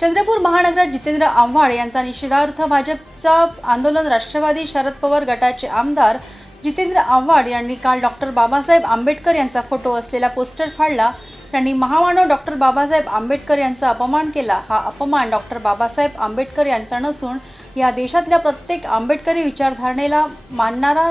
चंद्रपूर महानगरात जितेंद्र आव्हाड यांचा निषेधार्थ भाजपचा आंदोलन राष्ट्रवादी शरद पवार गटाचे आमदार जितेंद्र आव्हाड यांनी काल डॉक्टर बाबासाहेब आंबेडकर यांचा फोटो असलेला पोस्टर फाडला। त्यांनी महामानव डॉक्टर बाबासाहेब आंबेडकर यांचा अपमान केला। हा अपमान डॉक्टर बाबासाहेब आंबेडकर यांचा नसून या देशातल्या प्रत्येक आंबेडकरी विचारधारणेला मानणारा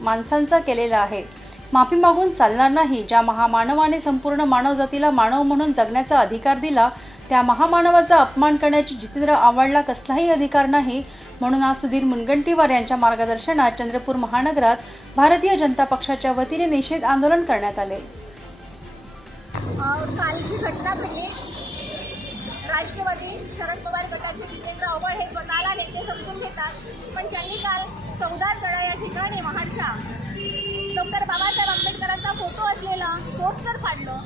माणसांचा केलेला आहे। माफी मागून चालणार नाही। ज्या महामानवाने संपूर्ण मानवजातीला मानव म्हणून जगण्याचा अधिकार दिला, त्या महामानवाचा अपमान करण्याची जितेंद्र आव्हाडला कसलाही अधिकार नाही। म्हणून आज सुधीर मुनगंटीवार यांच्या मार्गदर्शनात चंद्रपूर महानगरात भारतीय जनता पक्षाच्या वतीने निषेध आंदोलन करण्यात आले। कालची घटना घडली। राष्ट्रवादी शरद पवार गटाचे जितेंद्र आव्हाड हे स्वतःला नेते समजून घेतात, पण त्यांनी काल चौदार तळा या ठिकाणी महाडच्या डॉक्टर बाबासाहेब आंबेडकरांचा फोटो असलेला पोस्टर फाडलं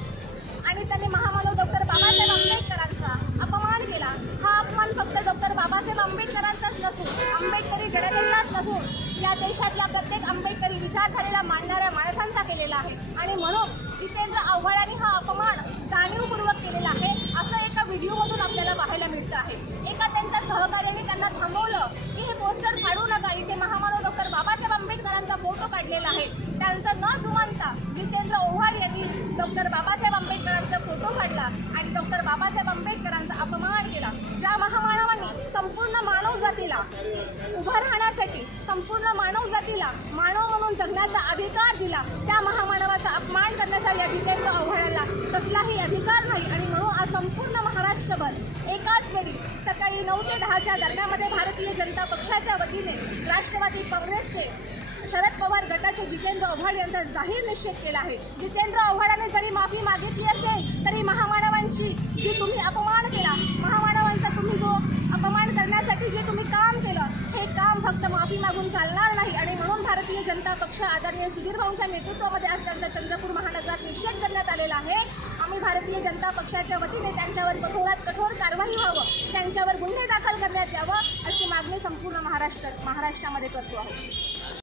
आणि त्यांनी महामानव डॉक्टर बाबासाहेब आंबेडकरांचा अपमान केला। हा अपमान फक्त डॉक्टर बाबासाहेब आंबेडकरांचाच नसून आंबेडकरी जनतेचाच नसून या देशातल्या प्रत्येक आंबेडकरी विचारधारेला मानणाऱ्या माणसांचा केलेला आहे। आणि म्हणून जितेंद्र आव्हाडांनी हा अपमान जाणीवपूर्वक केलेला आहे असं एका व्हिडिओमधून आपल्याला पाहायला मिळतं आहे। एका त्यांच्या सहकार्याने त्यांना थांबवलं की हे पोस्टर फाडू नका, इथे महामानव डॉक्टर बाबासाहेब आंबेडकरांचा फोटो काढलेला आहे। त्यांचं न जुमानता जितेंद्र आव्हाड यांनी डॉक्टर बाबासाहेब आंबेडकरांचा फोटो काढला आणि डॉक्टर बाबासाहेब आंबेडकरांचा अपमान केला। ज्या महामानवांनी संपूर्ण मानवजातीला उभं राहण्यासाठी, संपूर्ण मानवजातीला मानव म्हणून जगण्याचा अधिकार दिला, त्या महामानवाचा अपमान करण्याचा या जितेंद्र आव्हाडाला कसलाही अधिकार नाही। आणि म्हणून आज संपूर्ण महाराष्ट्रभर एकाच वेळी सकाळी 9 ते 10च्या दरम्यानमध्ये भारतीय जनता पक्षाच्या वतीने राष्ट्रवादी काँग्रेसचे शरद पवार गटाचे जितेंद्र आव्हाड यांचा जाहीर निषेध केला आहे। जितेंद्र आव्हाडाने जरी माफी मागितली असेल तरी महामानवांची जी तुम्ही अपमान केला, महामानवांचा तुम्ही जो अपमान करण्यासाठी जे तुम्ही काम केलं, हे काम फक्त माफी मागून चालणार नाही। आणि म्हणून भारतीय जनता पक्ष आदरणीय सुधीर भाऊंच्या नेतृत्वामध्ये आज त्यांचा चंद्रपूर महानगरात निषेध करण्यात आलेला आहे। आम्ही भारतीय जनता पक्षाच्या वतीने त्यांच्यावर कठोरात कठोर कारवाई व्हावं, त्यांच्यावर गुन्हे दाखल करण्यात यावं अशी मागणी संपूर्ण महाराष्ट्रामध्ये करतो आहोत।